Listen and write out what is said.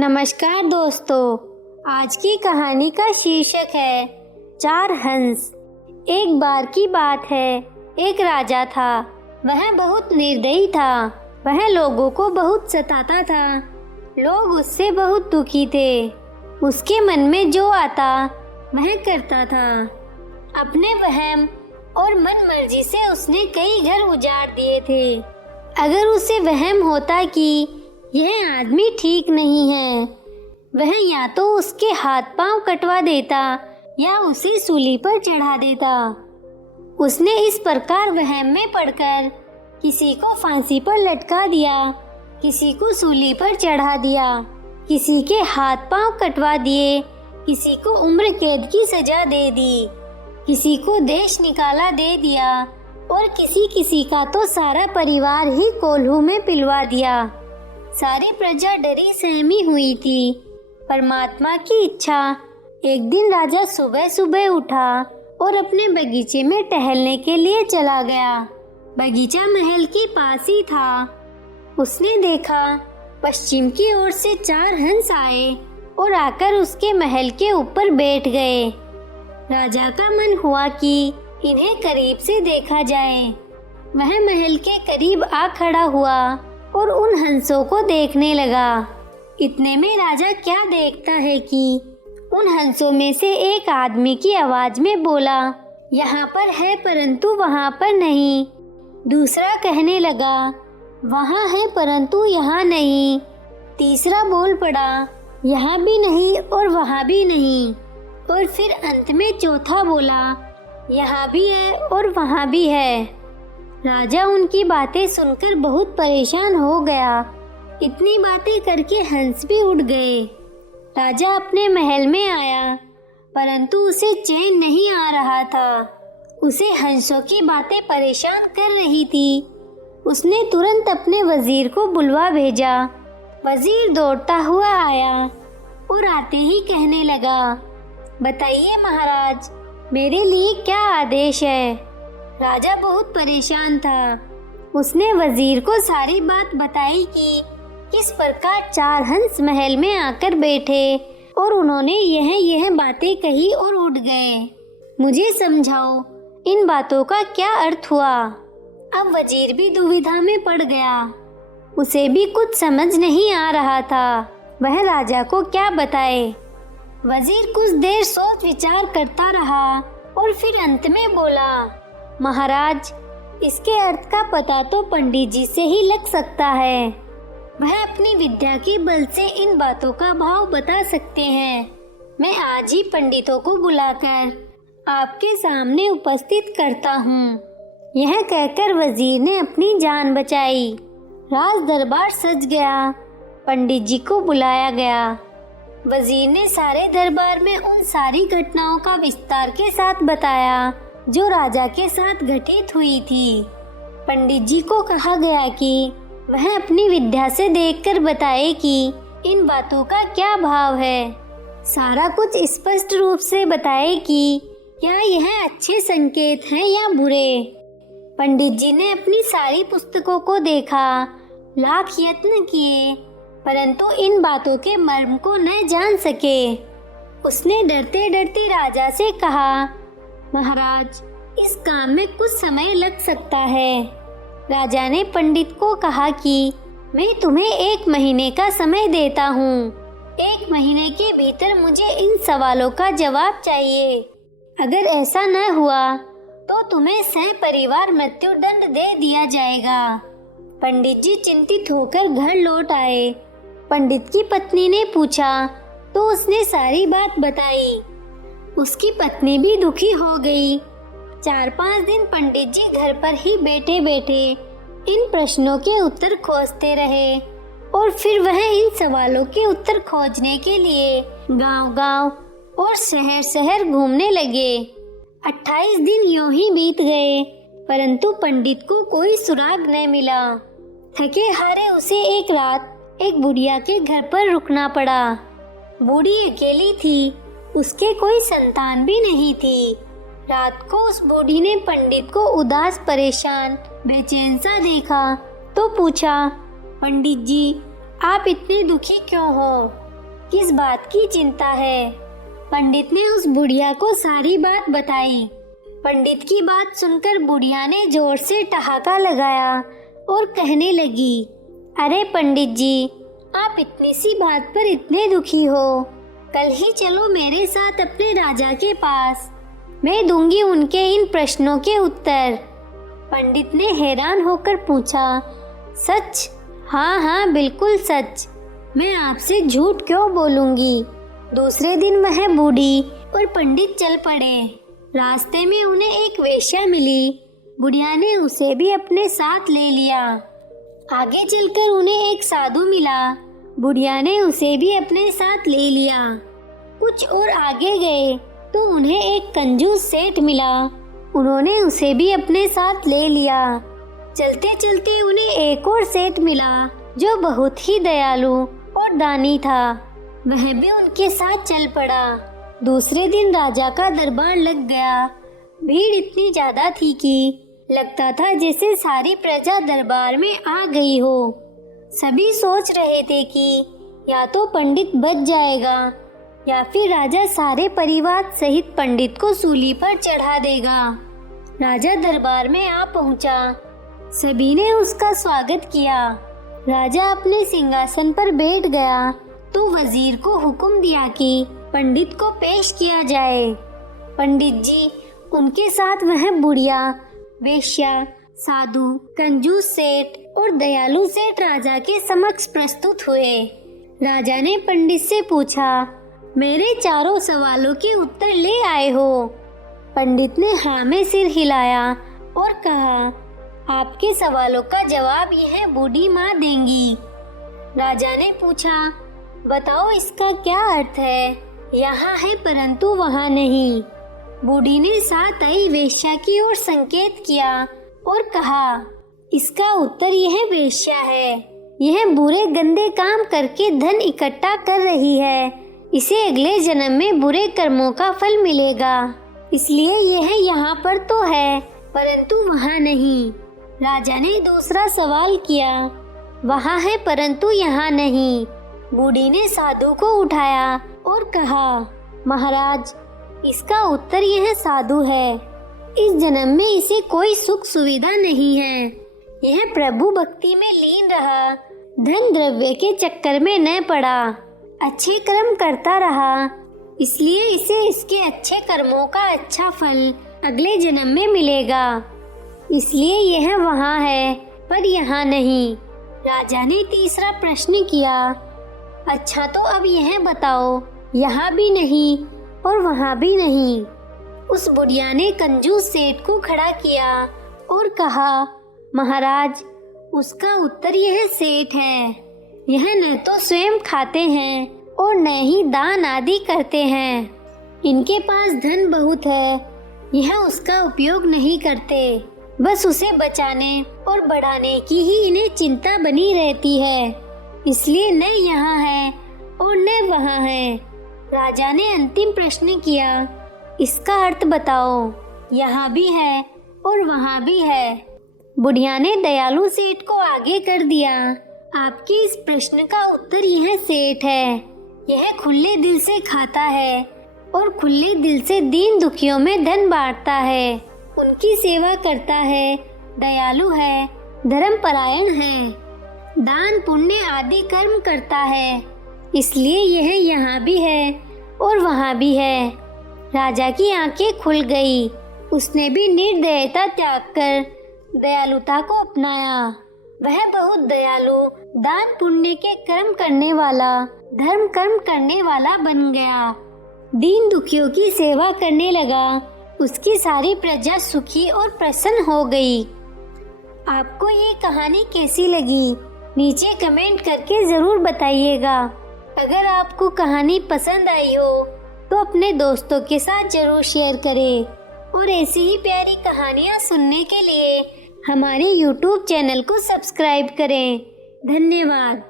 नमस्कार दोस्तों, आज की कहानी का शीर्षक है चार हंस। एक बार की बात है, एक राजा था। वह बहुत निर्दयी था। वह लोगों को बहुत सताता था। लोग उससे बहुत दुखी थे। उसके मन में जो आता वह करता था। अपने वहम और मन मर्जी से उसने कई घर उजाड़ दिए थे। अगर उसे वहम होता कि यह आदमी ठीक नहीं है, वह या तो उसके हाथ पांव कटवा देता या उसे सूली पर चढ़ा देता। उसने इस प्रकार वहम में पड़कर किसी को फांसी पर लटका दिया, किसी को सूली पर चढ़ा दिया, किसी के हाथ पांव कटवा दिए, किसी को उम्र कैद की सजा दे दी, किसी को देश निकाला दे दिया और किसी का तो सारा परिवार ही कोल्हू में पिलवा दिया। सारी प्रजा डरी सहमी हुई थी। परमात्मा की इच्छा, एक दिन राजा सुबह सुबह उठा और अपने बगीचे में टहलने के लिए चला गया। बगीचा महल के पास ही था। उसने देखा पश्चिम की ओर से चार हंस आए और आकर उसके महल के ऊपर बैठ गए। राजा का मन हुआ कि इन्हें करीब से देखा जाए। वह महल के करीब आ खड़ा हुआ और उन हंसों को देखने लगा। इतने में राजा क्या देखता है कि उन हंसों में से एक आदमी की आवाज में बोला, यहाँ पर है परंतु वहाँ पर नहीं। दूसरा कहने लगा, वहाँ है परंतु यहाँ नहीं। तीसरा बोल पड़ा, यहाँ भी नहीं और वहाँ भी नहीं। और फिर अंत में चौथा बोला, यहाँ भी है और वहाँ भी है। राजा उनकी बातें सुनकर बहुत परेशान हो गया। इतनी बातें करके हंस भी उड़ गए। राजा अपने महल में आया, परंतु उसे चैन नहीं आ रहा था। उसे हंसों की बातें परेशान कर रही थी। उसने तुरंत अपने वजीर को बुलवा भेजा। वजीर दौड़ता हुआ आया और आते ही कहने लगा, बताइए महाराज, मेरे लिए क्या आदेश है। राजा बहुत परेशान था। उसने वजीर को सारी बात बताई कि किस प्रकार चार हंस महल में आकर बैठे और उन्होंने यह बातें कही और उड़ गए। मुझे समझाओ, इन बातों का क्या अर्थ हुआ। अब वजीर भी दुविधा में पड़ गया। उसे भी कुछ समझ नहीं आ रहा था, वह राजा को क्या बताए। वजीर कुछ देर सोच विचार करता रहा और फिर अंत में बोला, महाराज, इसके अर्थ का पता तो पंडित जी से ही लग सकता है। वह अपनी विद्या के बल से इन बातों का भाव बता सकते हैं। मैं आज ही पंडितों को बुलाकर आपके सामने उपस्थित करता हूँ। यह कहकर वजीर ने अपनी जान बचाई। राज दरबार सज गया। पंडित जी को बुलाया गया। वजीर ने सारे दरबार में उन सारी घटनाओं का विस्तार के साथ बताया जो राजा के साथ घटित हुई थी। पंडित जी को कहा गया कि वह अपनी विद्या से देखकर बताए कि इन बातों का क्या भाव है। सारा कुछ स्पष्ट रूप से बताए कि क्या यह अच्छे संकेत हैं या बुरे। पंडित जी ने अपनी सारी पुस्तकों को देखा, लाख यत्न किए, परंतु इन बातों के मर्म को न जान सके। उसने डरते डरते राजा से कहा, महाराज, इस काम में कुछ समय लग सकता है। राजा ने पंडित को कहा कि मैं तुम्हें 1 महीने का समय देता हूँ। 1 महीने के भीतर मुझे इन सवालों का जवाब चाहिए। अगर ऐसा न हुआ तो तुम्हें सपरिवार मृत्यु दंड दे दिया जाएगा। पंडित जी चिंतित होकर घर लौट आए। पंडित की पत्नी ने पूछा तो उसने सारी बात बताई। उसकी पत्नी भी दुखी हो गई। 4-5 दिन पंडित जी घर पर ही बैठे बैठे इन प्रश्नों के उत्तर खोजते रहे और फिर वह इन सवालों के उत्तर खोजने के लिए गांव-गांव और शहर-शहर घूमने लगे। 28 दिन यूं ही बीत गए, परंतु पंडित को कोई सुराग न मिला। थके हारे उसे एक रात एक बुढ़िया के घर पर रुकना पड़ा। बूढ़ी अकेली थी, उसके कोई संतान भी नहीं थी। रात को उस बूढ़ी ने पंडित को उदास, परेशान, बेचैन सा देखा तो पूछा, पंडित जी, आप इतने दुखी क्यों हो? किस बात की चिंता है? पंडित ने उस बुढ़िया को सारी बात बताई। पंडित की बात सुनकर बुढ़िया ने जोर से ठहाका लगाया और कहने लगी, अरे पंडित जी, आप इतनी सी बात पर इतने दुखी हो। कल ही चलो मेरे साथ अपने राजा के पास, मैं दूंगी उनके इन प्रश्नों के उत्तर। पंडित ने हैरान होकर पूछा, सच? हाँ हाँ बिल्कुल सच, मैं आपसे झूठ क्यों बोलूंगी। दूसरे दिन वह बूढ़ी और पंडित चल पड़े। रास्ते में उन्हें एक वेश्या मिली। बुढ़िया ने उसे भी अपने साथ ले लिया। आगे चलकर उन्हें एक साधु मिला। बुढ़िया ने उसे भी अपने साथ ले लिया। कुछ और आगे गए तो उन्हें एक कंजूस सेठ मिला। उन्होंने उसे भी अपने साथ ले लिया। चलते चलते उन्हें एक और सेठ मिला जो बहुत ही दयालु और दानी था। वह भी उनके साथ चल पड़ा। दूसरे दिन राजा का दरबार लग गया। भीड़ इतनी ज्यादा थी कि लगता था जैसे सारी प्रजा दरबार में आ गई हो। सभी सोच रहे थे कि या तो पंडित बच जाएगा या फिर राजा सारे परिवार सहित पंडित को सूली पर चढ़ा देगा। राजा दरबार में आ पहुंचा। सभी ने उसका स्वागत किया। राजा अपने सिंहासन पर बैठ गया तो वजीर को हुक्म दिया कि पंडित को पेश किया जाए। पंडित जी, उनके साथ वह बुढ़िया, वेश्या, साधु, कंजूस सेठ और दयालु सेठ राजा के समक्ष प्रस्तुत हुए। राजा ने पंडित से पूछा, मेरे चारों सवालों के उत्तर ले आए हो? पंडित ने हाँ में सिर हिलाया और कहा, आपके सवालों का जवाब यह बूढ़ी माँ देंगी। राजा ने पूछा, बताओ इसका क्या अर्थ है? यहाँ है परंतु वहाँ नहीं। बूढ़ी ने साथ आई वेश्या की ओर संकेत किया और कहा, इसका उत्तर यह वेश्या है। यह बुरे गंदे काम करके धन इकट्ठा कर रही है। इसे अगले जन्म में बुरे कर्मों का फल मिलेगा, इसलिए यह यहाँ पर तो है परंतु वहाँ नहीं। राजा ने दूसरा सवाल किया, वहाँ है परंतु यहाँ नहीं। बूढ़ी ने साधु को उठाया और कहा, महाराज, इसका उत्तर यह साधु है। इस जन्म में इसे कोई सुख सुविधा नहीं है। यह प्रभु भक्ति में लीन रहा, धन द्रव्य के चक्कर में न पड़ा, अच्छे कर्म करता रहा, इसलिए इसे इसके अच्छे कर्मों का अच्छा फल अगले जन्म में मिलेगा। इसलिए यह वहाँ है पर यहाँ नहीं। राजा ने तीसरा प्रश्न किया, अच्छा तो अब यह बताओ, यहाँ भी नहीं और वहाँ भी नहीं। उस बुढ़िया ने कंजूस सेठ को खड़ा किया और कहा, महाराज, उसका उत्तर यह सेठ है। यह न तो स्वयं खाते हैं और न ही दान आदि करते हैं। इनके पास धन बहुत है, यह उसका उपयोग नहीं करते, बस उसे बचाने और बढ़ाने की ही इन्हें चिंता बनी रहती है। इसलिए न यहाँ है और न वहाँ है। राजा ने अंतिम प्रश्न किया, इसका अर्थ बताओ। यहाँ भी है और वहाँ भी है। बुढ़िया ने दयालु सेठ को आगे कर दिया, आपके इस प्रश्न का उत्तर यह सेठ है। यह खुले दिल से खाता है और खुले दिल से दीन दुखियों में धन बांटता है, उनकी सेवा करता है, दयालु है, धर्मपरायण है, दान पुण्य आदि कर्म करता है। इसलिए यह यहाँ भी है और वहाँ भी है। राजा की आंखें खुल गई। उसने भी निर्दयता त्याग कर दयालुता को अपनाया। वह बहुत दयालु, दान पुण्य के कर्म करने वाला, धर्म कर्म करने वाला बन गया। दीन दुखियों की सेवा करने लगा। उसकी सारी प्रजा सुखी और प्रसन्न हो गई। आपको ये कहानी कैसी लगी? नीचे कमेंट करके जरूर बताइएगा। अगर आपको कहानी पसंद आई हो तो अपने दोस्तों के साथ जरूर शेयर करें और ऐसी ही प्यारी कहानियाँ सुनने के लिए हमारे YouTube चैनल को सब्सक्राइब करें। धन्यवाद।